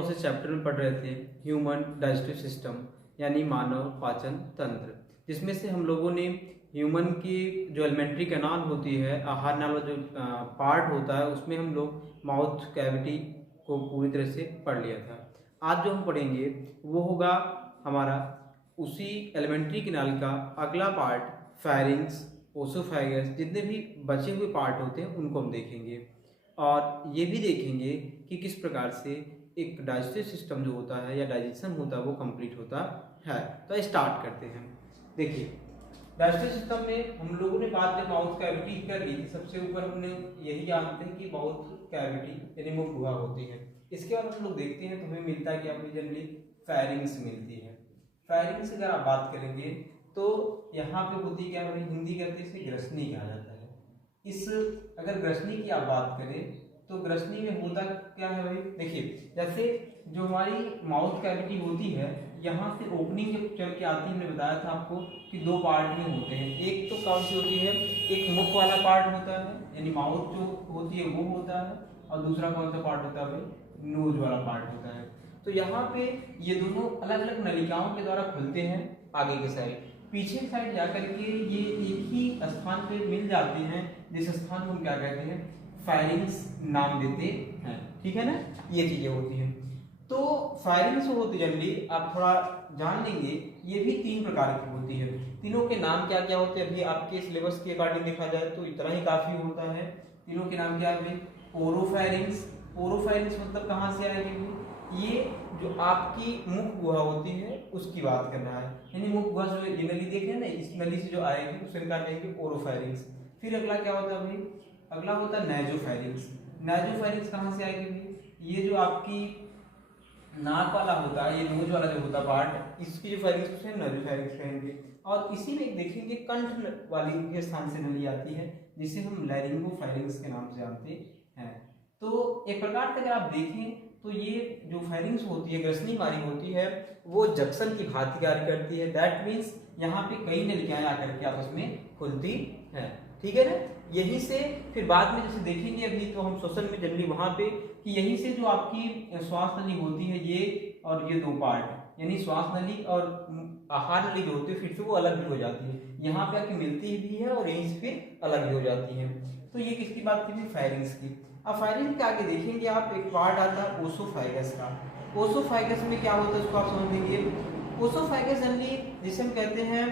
Process chapter में पढ़ रहे थे ह्यूमन डाइजेस्टिव सिस्टम यानी मानव पाचन तंत्र, जिसमें से हम लोगों ने ह्यूमन की जो एलिमेंट्री कैनाल होती है, आहार नाल जो पार्ट होता है, उसमें हम लोग माउथ कैविटी को पूरी तरह से पढ़ लिया था। आज जो हम पढ़ेंगे वो होगा हमारा उसी एलिमेंट्री कैनाल का अगला पार्ट, फेरिंग्स, ओसोफेगस, जितने भी बचे हुए पार्ट होते हैं उनको हम देखेंगे और ये भी देखेंगे कि किस प्रकार से एक डाइजेस्टिव सिस्टम जो होता है या डाइजेशन होता है वो कंप्लीट होता है। तो स्टार्ट करते हैं। देखिए, डाइजेस्टिव सिस्टम में हम लोगों ने बात जब माउथ कैविटी कर ली थी, सबसे ऊपर हमने यही जानते हैं कि माउथ कैविटी यानी मुख गुहा होती है। इसके बाद हम लोग देखते हैं तो हमें मिलता है कि आपको जनरली फेरिंग्स मिलती है। फेरिंग्स अगर आप बात करेंगे तो यहाँ पे होती क्या है, हिंदी कहते हैं इसे ग्रसनी कहा जाता है। इस अगर ग्रसनी की आप बात करें तो ग्रसनी में होता क्या है भाई, देखिए जैसे जो हमारी माउथ कैविटी होती है, यहाँ से ओपनिंग जब चल के आती है, हमने बताया था आपको कि दो पार्ट में होते हैं। एक तो कौन सी होती है, एक मुख वाला पार्ट होता है यानी माउथ जो होती है वो होता है, और दूसरा कौन सा पार्ट होता है भाई, नोज वाला पार्ट होता है। तो यहाँ पे ये दोनों अलग अलग नलिकाओं के द्वारा खुलते हैं। आगे के साइड, पीछे की साइड जाकर के ये एक ही स्थान पे मिल जाते हैं, जिस स्थान को हम क्या कहते हैं, फेरिंग्स नाम देते हैं। ठीक है ना, ये चीजें होती हैं। तो फेरिंग्स होती जनरली आप थोड़ा जान लेंगे, ये भी तीन प्रकार की होती है। तीनों के नाम क्या क्या होते हैं, अभी आपके सिलेबस के अकॉर्डिंग देखा जाए तो इतना ही काफी होता है। तीनों के नाम क्या है भाई, ओरोफेरिंग्स। ओरोफेरिंग्स मतलब कहाँ से आएगी, ये जो आपकी मुख गुहा होती है उसकी बात कर रहा है, यानी मुख गुहा जो ये नली देखे ना, इस नली से जो आएगी उसे क्या कहेंगे, ओरोफेरिंग्स। फिर अगला क्या होता है भाई, अगला होता है नेजोफेरिंग्स। नेजोफेरिंग्स कहाँ से आएगी भाई, ये जो आपकी नाक वाला होता है, ये नोज वाला जो होता पार्ट, इसकी जो फेरिंग्स उसे नेजोफेरिंग्स कहेंगे। और इसी में देखेंगे कंठ वाली के स्थान से नली आती है, जिसे हम लैरिंगोफेरिंग्स के नाम से जानते हैं। तो एक प्रकार से अगर आप देखें तो ये जो फेरिंग्स होती है, ग्रसनी हमारी होती है, वो जंक्शन की भांति कार्य करती है। दैट मीन्स यहाँ पे कई नलिकाएं आकर के आपस में खुलती है। ठीक है ना, यहीं से फिर बाद में जैसे देखेंगे अभी तो हम श्वसन में जनरली वहां पे कि यहीं से जो आपकी श्वास नली होती है, ये और ये दो पार्ट यानी श्वास नली और आहार नली जो होती है फिर से वो अलग भी हो जाती है। यहाँ पे आके मिलती भी है और यहीं से फिर अलग भी हो जाती है। तो ये किसकी बात की, फेरिंग्स की। अब फेरिंग्स के आगे देखेंगे आप, एक पार्ट आता है ओसोफेगस का। ओसोफेगस में क्या होता है उसको आप समझ लीजिए। ओसोफेगस जनरली जिसे हम कहते हैं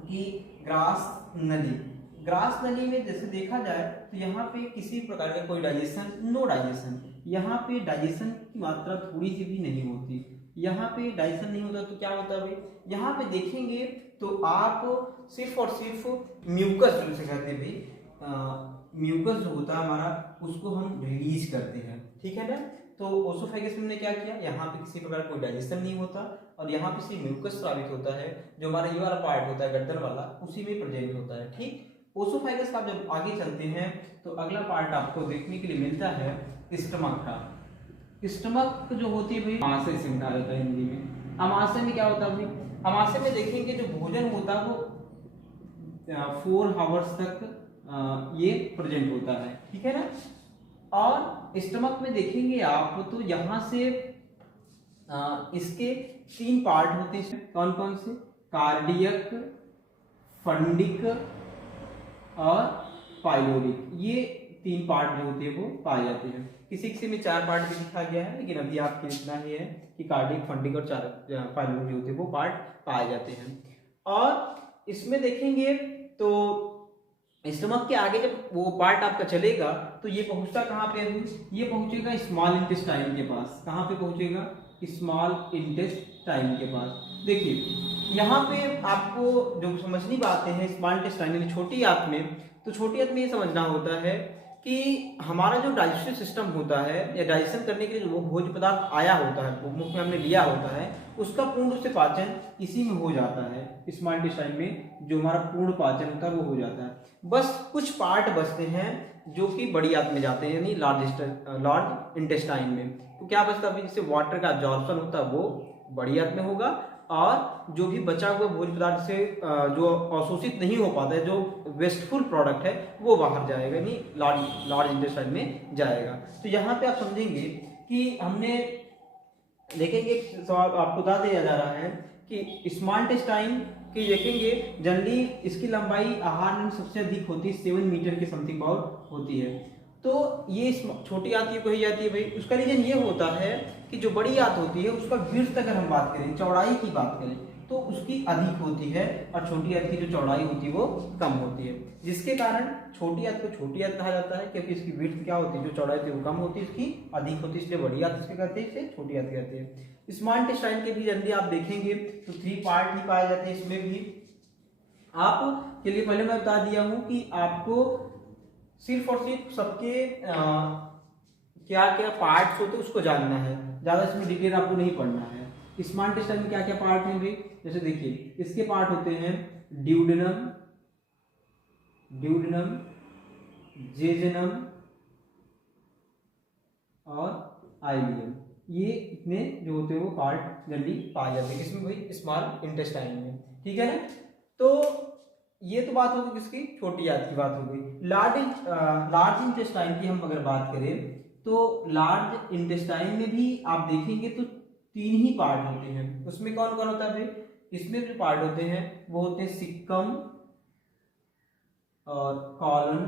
कि ग्रास नली। ग्रास नली में जैसे देखा जाए तो यहाँ पे किसी प्रकार का कोई डाइजेशन, नो डाइजेशन। यहाँ पे डाइजेशन की मात्रा थोड़ी सी भी नहीं होती। यहाँ पे डाइजेशन नहीं होता तो क्या होता है भाई, यहाँ पे देखेंगे तो आप सिर्फ और सिर्फ म्यूकस जिसे कहते हैं भाई, म्यूकस जो होता है हमारा उसको हम रिलीज करते हैं। ठीक है ना, तो ओसोफेगस में हमने क्या किया, यहाँ पे किसी प्रकार कोई डाइजेशन नहीं होता और यहाँ पे सिर्फ म्यूकस स्रावित होता है, जो हमारा ये वाला पार्ट होता है गर्दन वाला, उसी में प्रेजेंट होता है। ठीक, ओसोफेगस का जब आगे चलते हैं तो अगला पार्ट आपको देखने के लिए मिलता है स्टमक का। स्टमक जो होती है भाई आमाशय से मिला जाता है हिंदी में। आमाशय में क्या होता है भाई, आमाशय में देखेंगे जो भोजन होता है वो 4 आवर्स तक ये प्रेजेंट होता है। ठीक है ना, और स्टमक में देखेंगे आप तो यहाँ से इसके 3 पार्ट होते हैं। कौन कौन से, कार्डियक, फंडिक और पाइलोरिक, ये 3 पार्ट जो होते हैं वो पाए जाते हैं। किसी किसी में 4 पार्ट भी लिखा गया है, लेकिन अभी आपके इतना ही है कि कार्डियक, फंडिक और पाइलोरिक जो होते हैं वो पार्ट पाए जाते हैं। और इसमें देखेंगे तो स्टमक के आगे जब वो पार्ट आपका चलेगा तो ये पहुंचता कहाँ पे है, ये पहुंचेगा स्मॉल इंटेस्टाइन के पास। कहाँ पे पहुंचेगा, स्मॉल इंटेस्टाइन के पास। देखिए यहाँ पे आपको जो समझनी बातें हैं स्मॉल इंटेस्टाइन यानी छोटी आंत में, तो छोटी आंत में ये समझना होता है कि हमारा जो डाइजेस्टिव सिस्टम होता है या डाइजेशन करने के लिए जो भोज्य पदार्थ आया होता है, वो मुख में हमने लिया होता है, उसका पूर्ण रूप से पाचन इसी में हो जाता है। स्मॉल इंटेस्टाइन में जो हमारा पूर्ण पाचन होता है वो हो जाता है। बस कुछ पार्ट बचते हैं जो कि बड़ी आंत में जाते हैं यानी लार्ज इंटेस्टाइन में। तो क्या बचता है, जिससे वाटर का एब्जॉर्प्शन होता है वो बड़ी आंत में होगा, और जो भी बचा हुआ भोज्य पदार्थ से जो अवशोषित नहीं हो पाता है, जो वेस्टफुल प्रोडक्ट है, वो बाहर जाएगा यानी लार्ज इंटेस्टाइन में जाएगा। तो यहाँ पे आप समझेंगे कि हमने देखेंगे सवाल आपको बता दिया जा रहा है कि स्मॉल इंटेस्टाइन की देखेंगे जनरली इसकी लंबाई आहार में सबसे अधिक होती है, 7 मीटर के समथिंग अबाउट होती है। तो ये छोटी आंत ये कही जाती है भाई। उसका रीजन ये होता है कि जो बड़ी आंत होती है उसका विड्थ अगर हम बात करें, चौड़ाई की बात करें, तो उसकी अधिक होती है और छोटी आंत की जो चौड़ाई होती है वो कम होती है, जिसके कारण छोटी आंत को छोटी आंत कहा जाता है, क्योंकि इसकी विड्थ क्या होती है, जो चौड़ाई होती है वो कम होती है, इसकी अधिक होती है, इसलिए बड़ी आंत इसके कहते हैं, इसे छोटी आंत कहते हैं। स्मॉल इंटेस्टाइन के भी जनरली आप देखेंगे तो 3 पार्ट ही पाए जाते हैं। इसमें भी आप के लिए पहले मैं बता दिया हूं कि आपको सिर्फ और सिर्फ सबके क्या क्या पार्ट्स होते हैं उसको जानना है, ज्यादा इसमें डिटेल आपको नहीं पढ़ना है। स्मॉल इंटेस्टाइन में क्या क्या पार्ट हैं भाई, जैसे देखिए इसके पार्ट होते हैं ड्यूडेनम, जेजुनम और आइलियम। ये इतने जो होते हैं वो पार्ट जनरली पाए जाते हैं इसमें भाई स्मॉल इंटेस्टाइन में, ठीक है ना। तो ये तो बात होगी किसकी, छोटी आंत की बात हो गई। लार्ज इंटेस्टाइन की हम अगर बात करें तो लार्ज इंटेस्टाइन में भी आप देखेंगे तो 3 ही पार्ट होते हैं। उसमें कौन कौन होता है भाई, इसमें जो पार्ट होते हैं वो होते हैं सिक्कम और कॉलन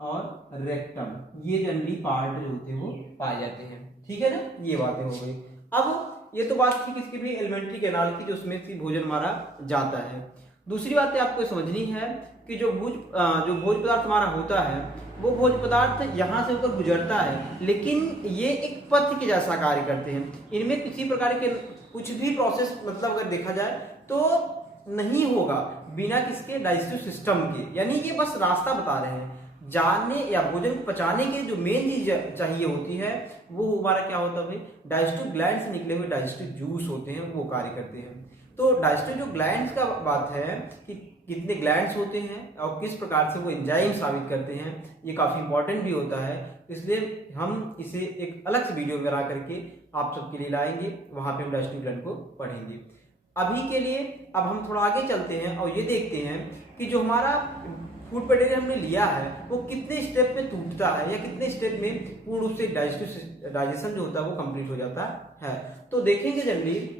और रेक्टम। ये जनरली पार्ट जो होते हैं वो पाए जाते हैं, ठीक है ना। ये बातें हो गई। अब ये तो बात थी किसकी भी, एलिमेंट्री कैनाल की, जो उसमें से भोजन मारा जाता है। दूसरी बात आपको समझनी है कि जो भोज पदार्थ हमारा होता है वो भोज पदार्थ यहाँ से होकर गुजरता है, लेकिन ये एक पथ के जैसा कार्य करते हैं। इनमें किसी प्रकार के कुछ भी प्रोसेस मतलब अगर देखा जाए तो नहीं होगा बिना किसके, डाइजेस्टिव सिस्टम के। यानी ये बस रास्ता बता रहे हैं, जाने या भोजन को पचाने के जो मेन चीज चाहिए होती है वो हमारा क्या होता है भाई, डाइजेस्टिव ग्लैंड से निकले हुए डाइजेस्टिव जूस होते हैं, वो कार्य करते हैं। तो डाइजेस्टिव जो ग्लैंड्स का बात है कि कितने ग्लैंड्स होते हैं और किस प्रकार से वो एंजाइम साबित करते हैं, ये काफी इंपॉर्टेंट भी होता है। इसलिए हम इसे एक अलग से वीडियो बना करके आप सबके लिए लाएंगे, वहां पे हम डाइजेस्टिव ग्लैंड को पढ़ेंगे। अभी के लिए अब हम थोड़ा आगे चलते हैं और ये देखते हैं कि जो हमारा फूड मटेरियल हमने लिया है वो कितने स्टेप में टूटता है या कितने स्टेप में पूर्ण रूप से डाइजेशन जो होता है वो कंप्लीट हो जाता है। तो देखेंगे जनरली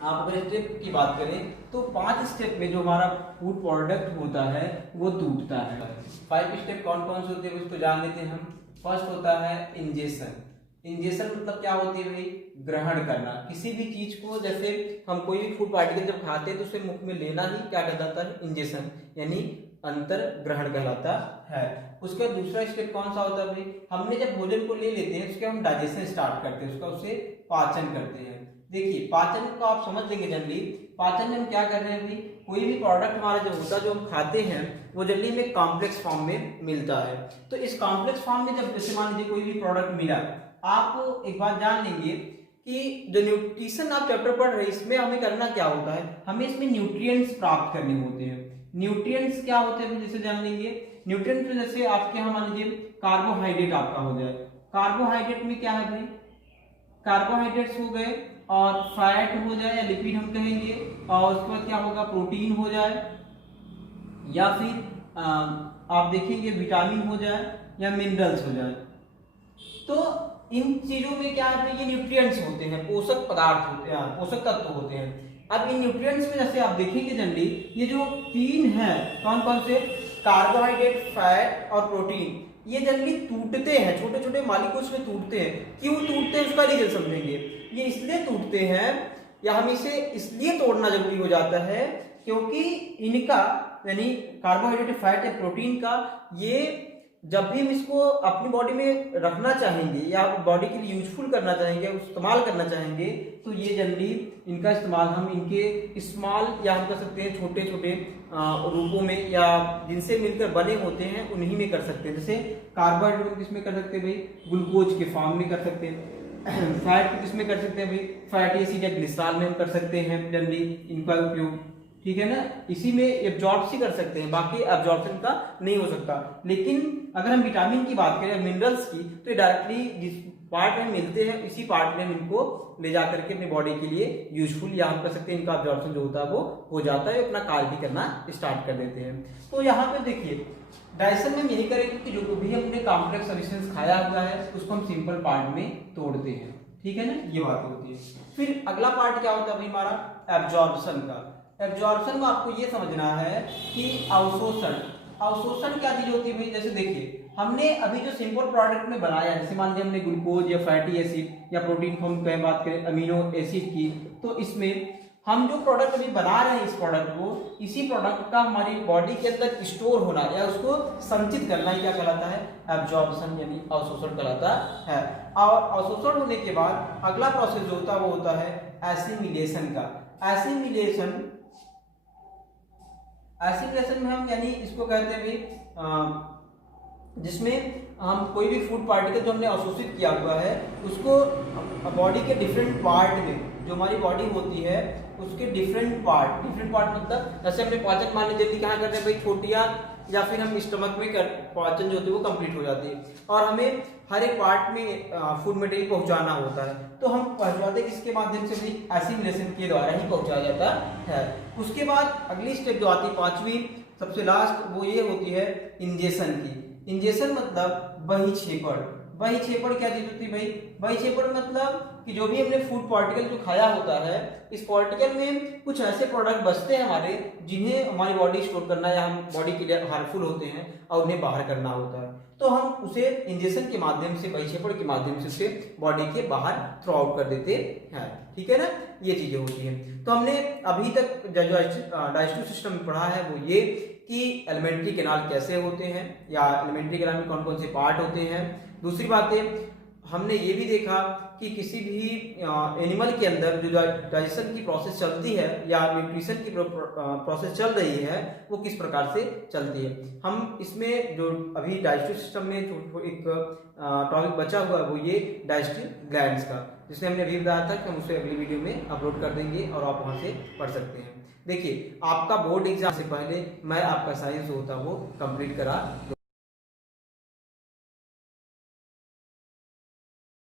आप अगर स्टेप की बात करें तो 5 स्टेप में जो हमारा फूड प्रोडक्ट होता है वो टूटता है। 5 स्टेप कौन कौन से होते हैं उसको जान लेते हैं हम। फर्स्ट होता है इंजेशन। इंजेशन मतलब क्या होती है भाई, ग्रहण करना किसी भी चीज को। जैसे हम कोई भी फूड पार्टिकल जब खाते हैं तो उसे मुख में लेना ही क्या कहलाता है, इंजेशन, यानी अंतर ग्रहण कहलाता है। उसका दूसरा स्टेप कौन सा होता है भाई, हमने जब भोजन को ले लेते हैं उसके हम डाइजेशन स्टार्ट करते हैं, उसका उसे पाचन करते हैं। देखिए पाचन को आप समझ लेंगे जनरली, पाचन में हम क्या कर रहे हैं भाई, कोई भी प्रोडक्ट हमारा जो होता है जो हम खाते हैं वो जनरली में कॉम्प्लेक्स फॉर्म में मिलता है। तो इस कॉम्प्लेक्स फॉर्म में जब जैसे मान लीजिए कोई भी प्रोडक्ट मिला, आप एक बात जान लेंगे कि जो न्यूट्रिशन आप चैप्टर पढ़ रहे हैं इसमें हमें करना क्या होता है, हमें इसमें न्यूट्रिएंट्स प्राप्त करने होते हैं। न्यूट्रिएंट्स क्या होते हैं जैसे जान लेंगे। न्यूट्रिएंट्स में जैसे आपके यहाँ मान लीजिए कार्बोहाइड्रेट आपका हो जाए, कार्बोहाइड्रेट में क्या है भाई, कार्बोहाइड्रेट्स हो गए और फैट हो जाए या लिपिड हम कहेंगे, और उसके बाद क्या होगा, प्रोटीन हो जाए, या फिर आप देखेंगे विटामिन हो जाए या मिनरल्स हो जाए। तो इन चीजों में क्या है, ये न्यूट्रिएंट्स होते हैं, पोषक पदार्थ होते हैं, पोषक तत्व होते हैं। अब इन न्यूट्रिएंट्स में जैसे आप देखेंगे जनरली ये जो 3 हैं कौन कौन से, कार्बोहाइड्रेट, फैट और प्रोटीन, ये जनरली टूटते हैं, छोटे छोटे मॉलिक्यूल्स में टूटते हैं। क्यों टूटते हैं उसका रीजन समझेंगे। ये इसलिए टूटते हैं या हम इसे इसलिए तोड़ना जरूरी हो जाता है क्योंकि इनका यानी कार्बोहाइड्रेट, फैट या प्रोटीन का, ये जब भी हम इसको अपनी बॉडी में रखना चाहेंगे या बॉडी के लिए यूजफुल करना चाहेंगे, इस्तेमाल करना चाहेंगे, तो ये जनरली इनका इस्तेमाल हम इनके स्मॉल या हम कर सकते हैं छोटे छोटे रूपों में या जिनसे मिलकर बने होते हैं उन्हीं में कर सकते हैं। जैसे कार्बोहाइड्रेट किसमें कर सकते हैं भाई, ग्लूकोज के फॉर्म में कर सकते हैं। फैट किसमें कर सकते हैं भाई, फैटी एसिड या ग्लिसरॉल में हम कर सकते हैं जनरली इनका उपयोग, ठीक है ना। इसी में एब्जॉर्ब ही कर सकते हैं, बाकी एब्जॉर्प्शन का नहीं हो सकता। लेकिन अगर हम विटामिन की बात करें, मिनरल्स की, तो डायरेक्टली जिस पार्ट में मिलते हैं इसी पार्ट में हम इनको ले जा करके अपनी बॉडी के लिए यूजफुल या हम कर सकते हैं, इनका एब्जॉर्प्शन जो होता है वो हो जाता है, अपना कार्य भी करना स्टार्ट कर देते हैं। तो यहाँ पे देखिए डाइजेशन में हम यही करेंगे कि जो भी हमने कॉम्प्लेक्स सब्सटेंस खाया हुआ है उसको हम सिंपल पार्ट में तोड़ते हैं, ठीक है ना, ये बात होती है। फिर अगला पार्ट क्या होता है भाई हमारा, एब्जॉर्प्शन का। एब्जॉर्प्शन में आपको ये समझना है कि अवशोषण, अवशोषण क्या चीज होती है भाई। जैसे देखिए हमने अभी जो सिंपल प्रोडक्ट में बनाया, जैसे मान लीजिए हमने ग्लूकोज या फैटी एसिड या प्रोटीन फॉर्म की बात करें, अमीनो एसिड की, तो इसमें हम जो प्रोडक्ट अभी बना रहे हैं इस प्रोडक्ट को, इसी प्रोडक्ट का हमारी बॉडी के अंदर स्टोर होना या उसको संचित करना ही क्या कहलाता है, एब्जॉर्प्शन यानी अवशोषण कहलाता है। और अवशोषण होने के बाद अगला प्रोसेस जो होता है वो होता है एसिमिलेशन का। एसिमिलेशन, एसिमिलेशन में हम यानी इसको कहते हैं भाई जिसमें हम कोई भी फूड पार्टिकल जो हमने अवशोषित किया हुआ है उसको बॉडी के डिफरेंट पार्ट में, जो हमारी बॉडी होती है उसके डिफरेंट पार्ट मतलब जैसे हमने पाचन मान लीजिए जल्दी कहाँ करते हैं भाई, छोटियाँ या फिर हम स्टमक में पाचन जो होती है वो कंप्लीट हो जाती है, और हमें हर एक पार्ट में फूड मटेरियल पहुंचाना होता है, तो हम पहुंचाते किसके माध्यम से भाई, एसिमिलेशन के द्वारा ही पहुंचाया जाता है। उसके बाद अगली स्टेप जो आती है पांचवी सबसे लास्ट, वो ये होती है इंजेक्शन की। इंजेक्शन मतलब बहिक्षेपण। बहिक्षेपण क्या चीज होती है भाई, बहिक्षेपण मतलब कि जो भी हमने फूड पार्टिकल जो खाया होता है, इस पार्टिकल में कुछ ऐसे प्रोडक्ट बचते हैं हमारे जिन्हें हमारी बॉडी स्टोर करना या हम बॉडी के लिए हार्मफुल होते हैं और उन्हें बाहर करना होता है, तो हम उसे इंजेक्शन के माध्यम से, बहिक्षेपण के माध्यम से उसे बॉडी के बाहर थ्रो आउट कर देते हैं। ठीक है ना, ये चीजें होती हैं। तो हमने अभी तक जो डाइजेस्टिव सिस्टम में पढ़ा है वो ये कि एलिमेंट्री कैनाल कैसे होते हैं या एलिमेंट्री कैनाल में कौन कौन से पार्ट होते हैं। दूसरी बात है हमने ये भी देखा कि किसी भी एनिमल के अंदर जो डाइजेशन की प्रोसेस चलती है या न्यूट्रिशन की प्रोसेस चल रही है वो किस प्रकार से चलती है। हम इसमें जो अभी डाइजेस्टिव सिस्टम में एक टॉपिक बचा हुआ है वो ये डाइजेस्टिव ग्लैंड्स का, जिसमें हमने अभी बताया था कि हम उसे अगली वीडियो में अपलोड कर देंगे और आप वहां से पढ़ सकते हैं। देखिए आपका बोर्ड एग्जाम से पहले मैं आपका साइंस जो होता है वो कंप्लीट करा